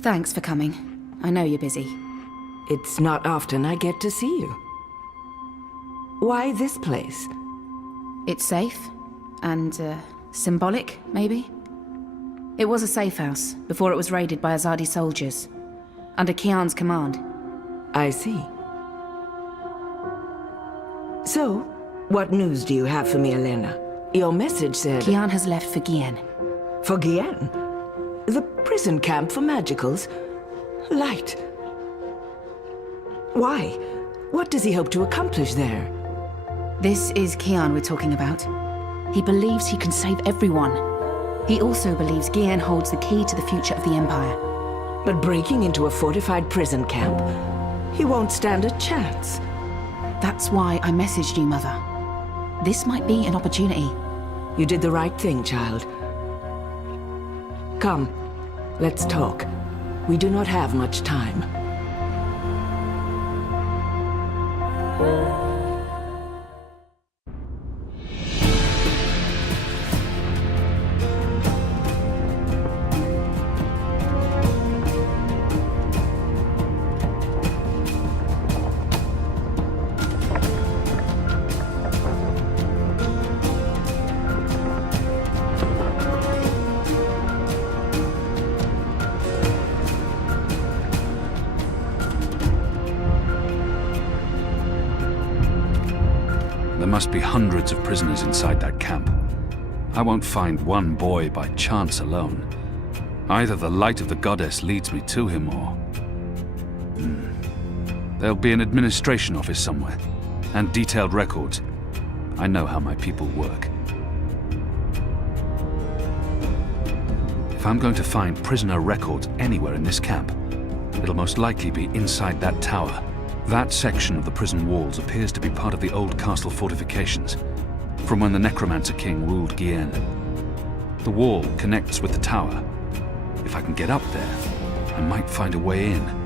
Thanks for coming. I know you're busy. It's not often I get to see you. Why this place? It's safe. And, symbolic, maybe? It was a safe house, before it was raided by Azadi soldiers. Under Kian's command. I see. So, what news do you have for me, Elena? Your message said... Kian has left for Gien. For Gien? The prison camp for magicals? Light. Why? What does he hope to accomplish there? This is Kian we're talking about. He believes he can save everyone. He also believes Gien holds the key to the future of the Empire. But breaking into a fortified prison camp, he won't stand a chance. That's why I messaged you, Mother. This might be an opportunity. You did the right thing, child. Come, let's talk. We do not have much time. There must be hundreds of prisoners inside that camp. I won't find one boy by chance alone. Either the light of the goddess leads me to him or... There'll be an administration office somewhere, and detailed records. I know how my people work. If I'm going to find prisoner records anywhere in this camp, it'll most likely be inside that tower. That section of the prison walls appears to be part of the old castle fortifications, from when the Necromancer King ruled Gien. The wall connects with the tower. If I can get up there, I might find a way in.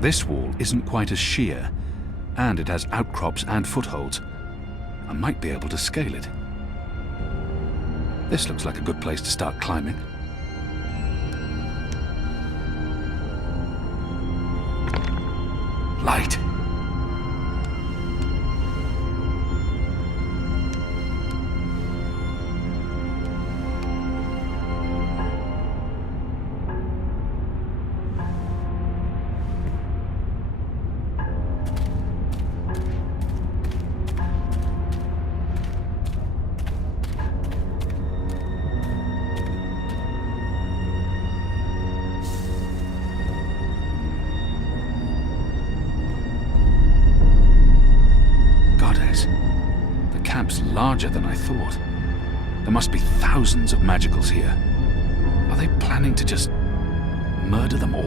This wall isn't quite as sheer, and it has outcrops and footholds. I might be able to scale it. This looks like a good place to start climbing. Light. Larger than I thought. There must be thousands of magicals here. Are they planning to just murder them all?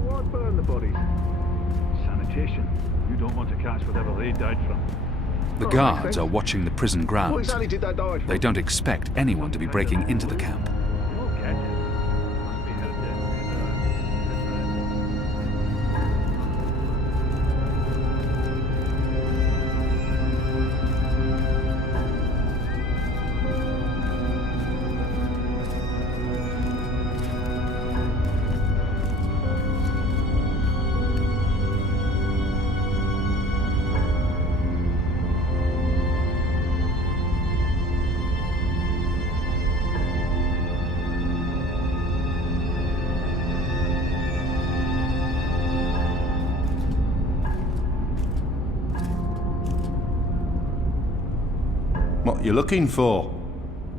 Why burn the bodies? Sanitation. You don't want to catch whatever they died from. The guards are watching the prison What grounds. exactly did they die from? They don't expect anyone to be breaking into the camp. Okay. Must be headed. What you looking for?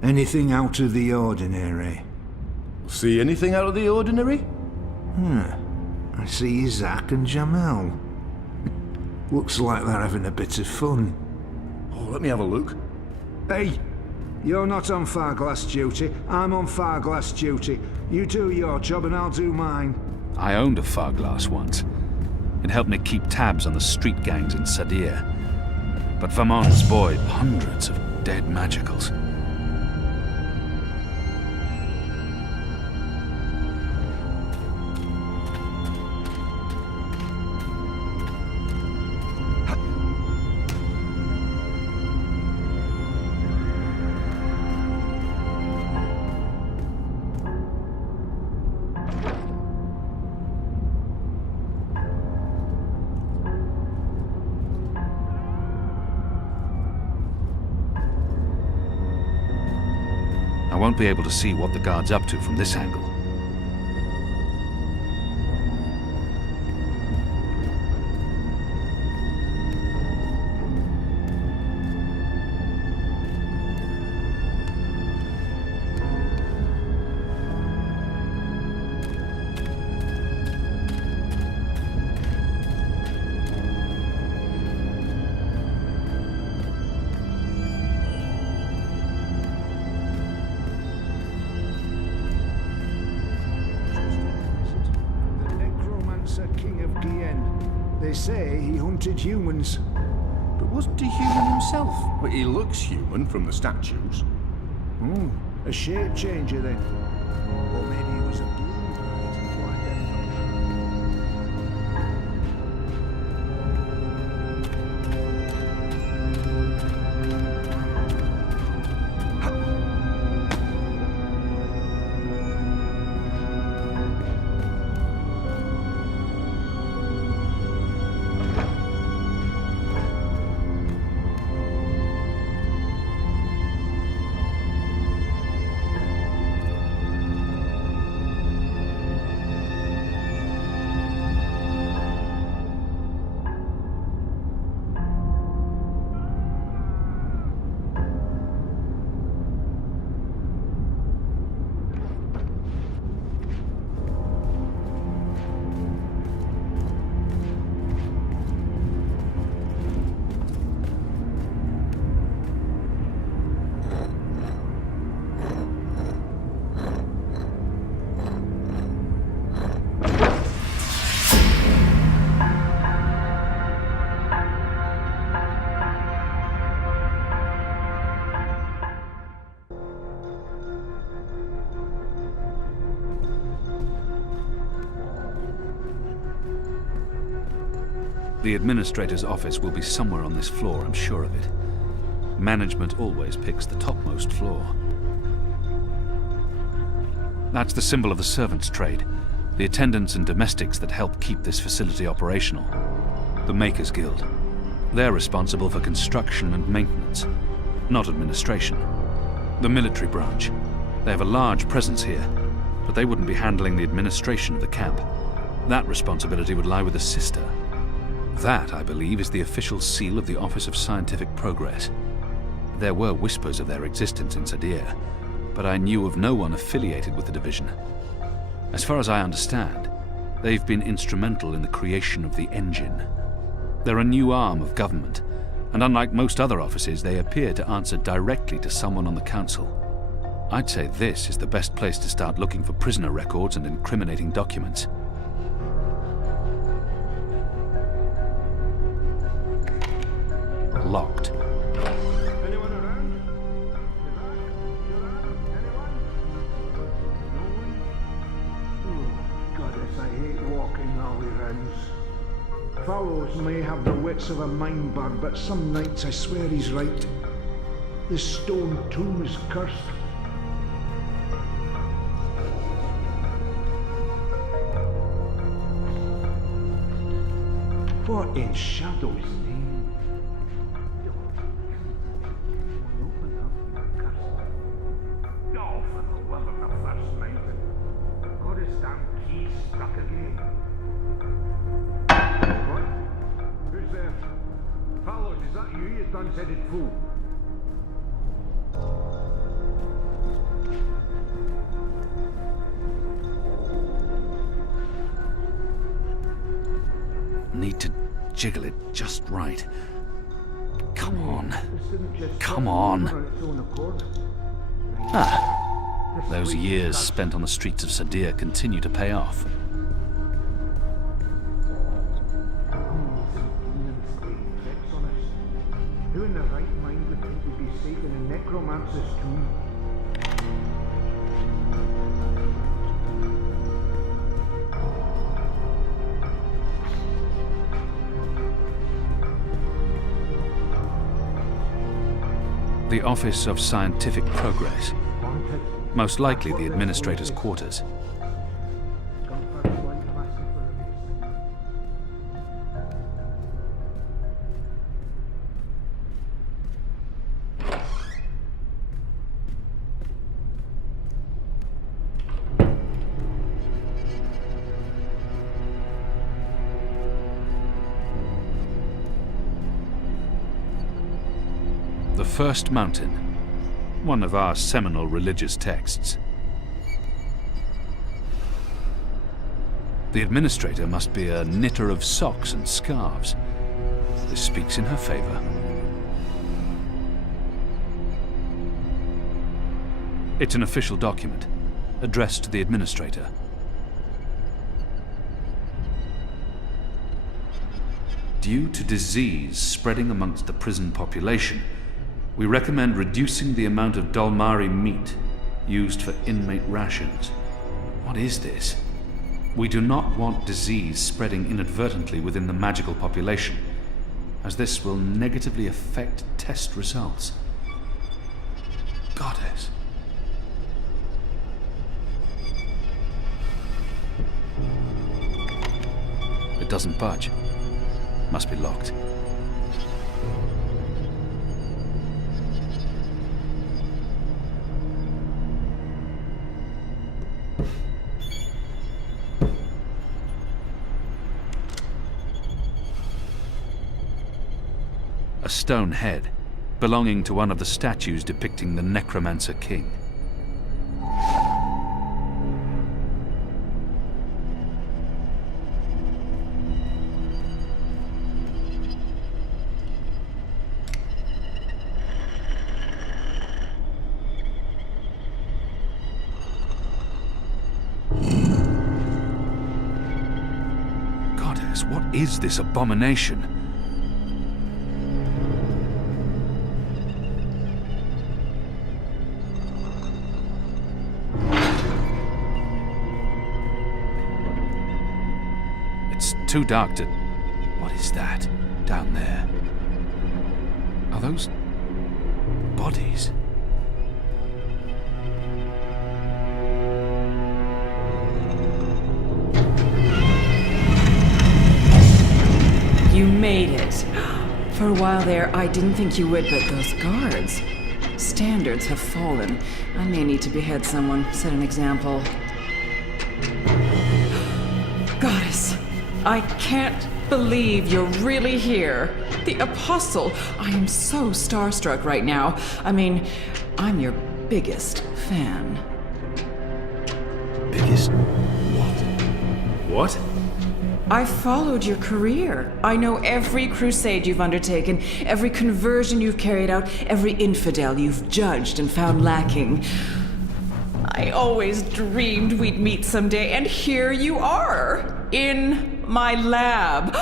Anything out of the ordinary? See anything out of the ordinary? I see Zach and Jamel. Looks like they're having a bit of fun. Oh, let me have a look. Hey, You're not on Farglass duty. I'm on Farglass duty. You do your job and I'll do mine. I owned a Farglass once. It helped me keep tabs on the street gangs in Sadir. But Vermont's void hundreds of dead magicals. I won't be able to see what the guard's up to from this angle. They say he hunted humans. But wasn't he human himself? But he looks human from the statues. Oh, a shape changer then. Or maybe he was a blue The administrator's office will be somewhere on this floor, I'm sure of it. Management always picks the topmost floor. That's the symbol of the servants' trade, the attendants and domestics that help keep this facility operational. The Makers Guild. They're responsible for construction and maintenance, not administration. The military branch. They have a large presence here, but they wouldn't be handling the administration of the camp. That responsibility would lie with the sister. That, I believe, is the official seal of the Office of Scientific Progress. There were whispers of their existence in Sadir, but I knew of no one affiliated with the division. As far as I understand, they've been instrumental in the creation of the engine. They're a new arm of government, and unlike most other offices, they appear to answer directly to someone on the council. I'd say this is the best place to start looking for prisoner records and incriminating documents. Locked. Anyone around? Anyone? No one? Oh, goddess, I hate walking all the rounds. Fellows may have the wits of a mine bird, but some nights I swear he's right. This stone tomb is cursed. What in Shadow's name? Open up your curse. Oh, for the love of the first night. Got his damn key stuck again. What? Who's there? Fellows, is that you, you dun-headed fool? Need to jiggle it just right. Come on. This didn't just Come stop on. on its own accord. Those years spent on the streets of Sadir continue to pay off. Who in their right mind would think we'd be safe in a necromancer's tomb? The Office of Scientific Progress. Most likely the administrator's quarters. The First Mountain, one of our seminal religious texts. The administrator must be a knitter of socks and scarves. This speaks in her favor. It's an official document, addressed to the administrator. Due to disease spreading amongst the prison population, we recommend reducing the amount of Dolmari meat used for inmate rations. What is this? We do not want disease spreading inadvertently within the magical population, as this will negatively affect test results. Goddess. It doesn't budge. Must be locked. A stone head, belonging to one of the statues depicting the Necromancer King. Goddess, what is this abomination? Too dark to... What is that? Down there? Are those... bodies? You made it. For a while there, I didn't think you would, but those guards... Standards have fallen. I may need to behead someone, set an example. Goddess, I can't believe you're really here. The Apostle. I am so starstruck right now. I mean, I'm your biggest fan. Biggest... what? What? I followed your career. I know every crusade you've undertaken, every conversion you've carried out, every infidel you've judged and found lacking. I always dreamed we'd meet someday, and here you are, in my lab.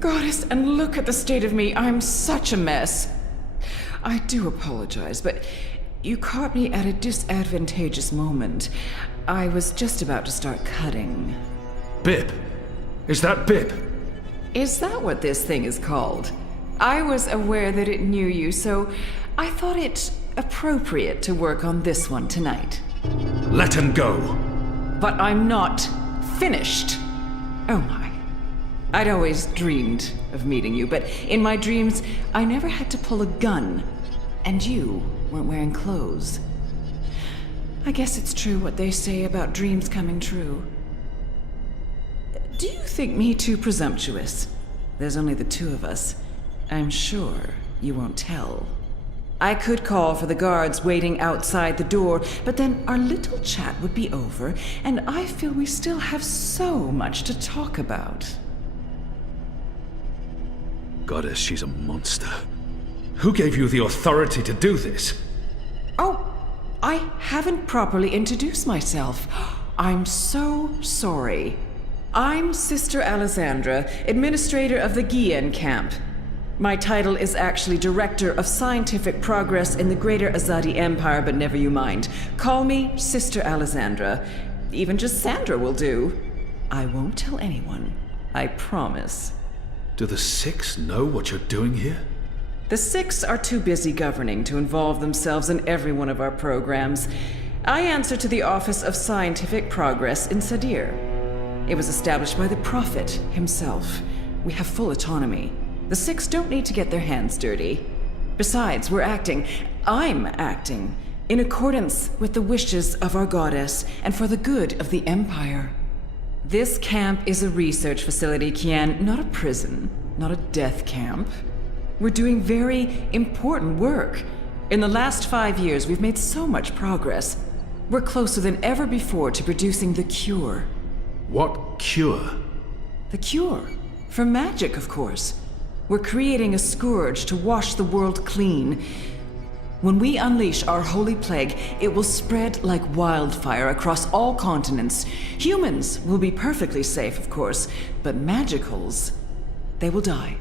Goddess, and look at the state of me. I'm such a mess. I do apologize, but you caught me at a disadvantageous moment. I was just about to start cutting. Bib! Is that Bib? Is that what this thing is called? I was aware that it knew you, so I thought it appropriate to work on this one tonight. Let him go! But I'm not finished. Oh my. I'd always dreamed of meeting you, but in my dreams, I never had to pull a gun. And you weren't wearing clothes. I guess it's true what they say about dreams coming true. Do you think me too presumptuous? There's only the two of us. I'm sure you won't tell. I could call for the guards waiting outside the door, but then our little chat would be over, and I feel we still have so much to talk about. Goddess, she's a monster. Who gave you the authority to do this? Oh, I haven't properly introduced myself. I'm so sorry. I'm Sister Alessandra, administrator of the Guillen camp. My title is actually Director of Scientific Progress in the Greater Azadi Empire, but never you mind. Call me Sister Alessandra. Even just Sandra will do. I won't tell anyone. I promise. Do the Six know what you're doing here? The Six are too busy governing to involve themselves in every one of our programs. I answer to the Office of Scientific Progress in Sadir. It was established by the Prophet himself. We have full autonomy. The Six don't need to get their hands dirty. Besides, I'm acting, in accordance with the wishes of our goddess and for the good of the Empire. This camp is a research facility, Kian, not a prison, not a death camp. We're doing very important work. In the last 5 years, we've made so much progress. We're closer than ever before to producing the cure. What cure? The cure? For magic, of course. We're creating a scourge to wash the world clean. When we unleash our holy plague, it will spread like wildfire across all continents. Humans will be perfectly safe, of course, but magicals, they will die.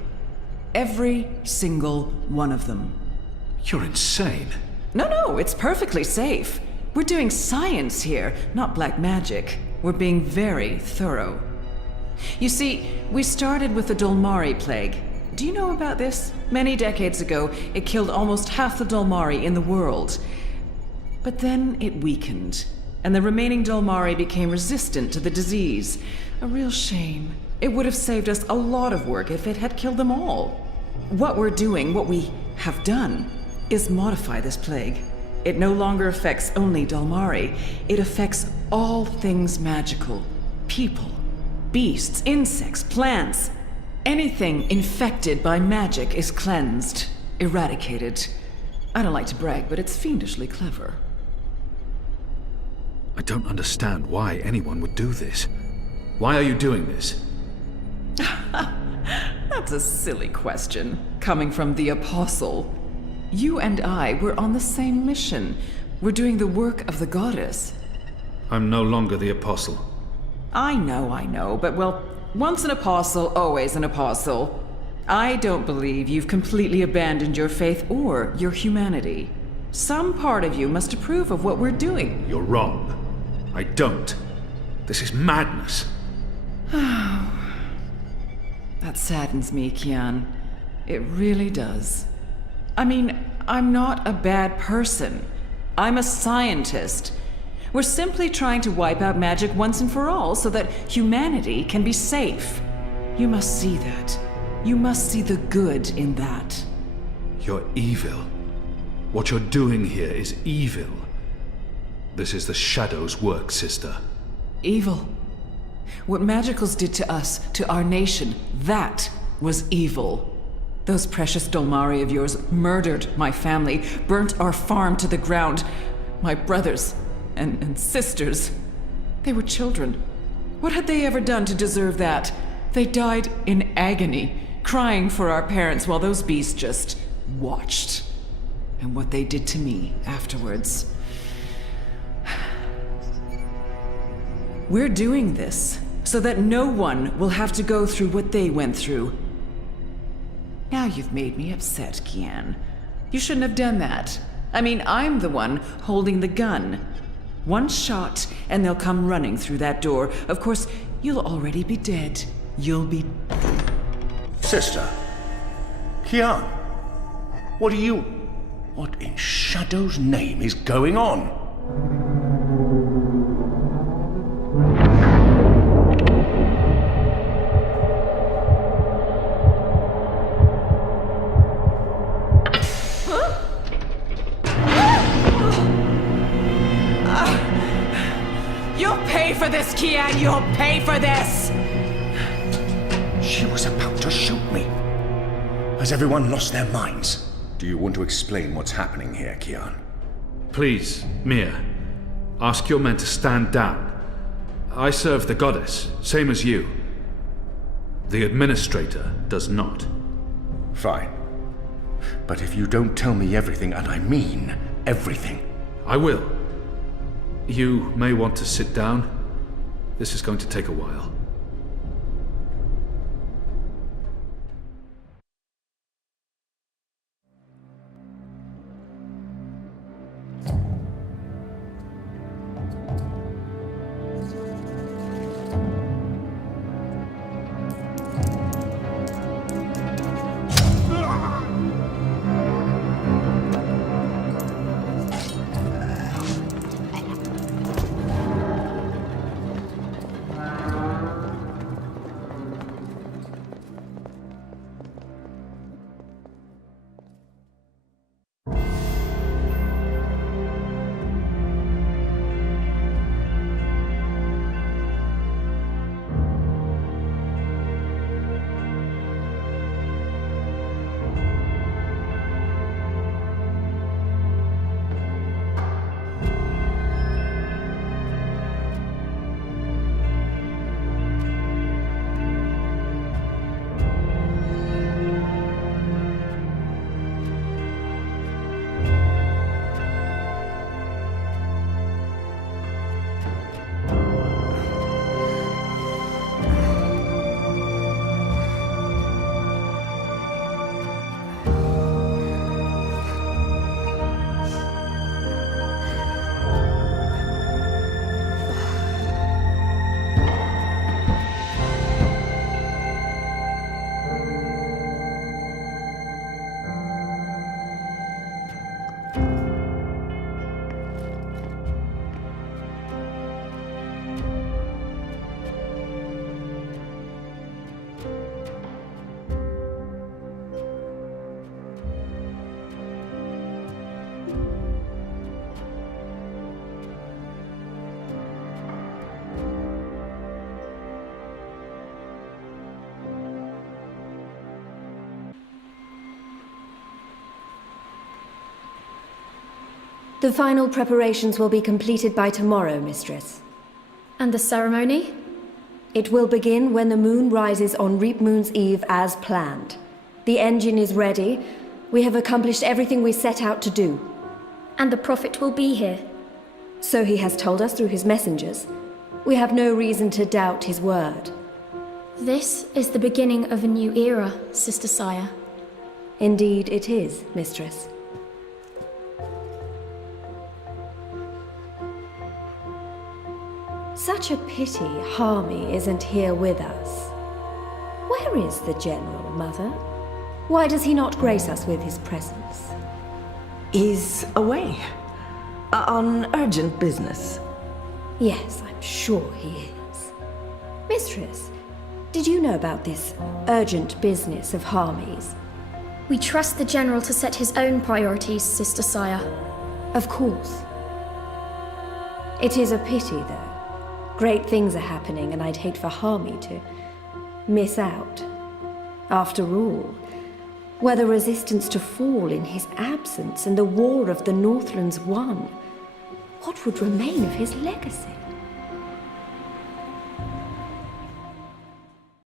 Every single one of them. You're insane. No, it's perfectly safe. We're doing science here, not black magic. We're being very thorough. You see, we started with the Dolmari plague. Do you know about this? Many decades ago, it killed almost half the Dolmari in the world. But then it weakened, and the remaining Dolmari became resistant to the disease. A real shame. It would have saved us a lot of work if it had killed them all. What we have done, is modify this plague. It no longer affects only Dolmari. It affects all things magical. People, beasts, insects, plants. Anything infected by magic is cleansed, eradicated. I don't like to brag, but it's fiendishly clever. I don't understand why anyone would do this. Why are you doing this? That's a silly question, coming from the Apostle. You and I were on the same mission. We're doing the work of the goddess. I'm no longer the Apostle. I know, but well, once an apostle, always an apostle. I don't believe you've completely abandoned your faith or your humanity. Some part of you must approve of what we're doing. You're wrong. I don't. This is madness. That saddens me, Kian. It really does. I mean, I'm not a bad person. I'm a scientist. We're simply trying to wipe out magic once and for all so that humanity can be safe. You must see that. You must see the good in that. You're evil. What you're doing here is evil. This is the Shadow's work, sister. Evil. What magicals did to us, to our nation, that was evil. Those precious Dolmari of yours murdered my family, burnt our farm to the ground. My brothers and sisters. They were children. What had they ever done to deserve that? They died in agony, crying for our parents while those beasts just watched. And what they did to me afterwards. We're doing this so that no one will have to go through what they went through. Now you've made me upset, Kian. You shouldn't have done that. I mean, I'm the one holding the gun. One shot, and they'll come running through that door. Of course, you'll already be dead. You'll be... Sister. Kian. What in Shadow's name is going on? You'll pay for this, Kian! You'll pay for this! She was about to shoot me. Has everyone lost their minds? Do you want to explain what's happening here, Kian? Please, Mia. Ask your men to stand down. I serve the goddess, same as you. The administrator does not. Fine. But if you don't tell me everything, and I mean everything... I will. You may want to sit down. This is going to take a while. The final preparations will be completed by tomorrow, Mistress. And the ceremony? It will begin when the moon rises on Reap Moon's Eve as planned. The engine is ready. We have accomplished everything we set out to do. And the Prophet will be here. So he has told us through his messengers. We have no reason to doubt his word. This is the beginning of a new era, Sister Saya. Indeed it is, Mistress. Such a pity Harmy isn't here with us. Where is the General, Mother? Why does he not grace us with his presence? He's away. On urgent business. Yes, I'm sure he is. Mistress, did you know about this urgent business of Harmy's? We trust the General to set his own priorities, Sister Saya. Of course. It is a pity, though. Great things are happening, and I'd hate for Harmy to miss out. After all, were the resistance to fall in his absence and the war of the Northlands won, what would remain of his legacy?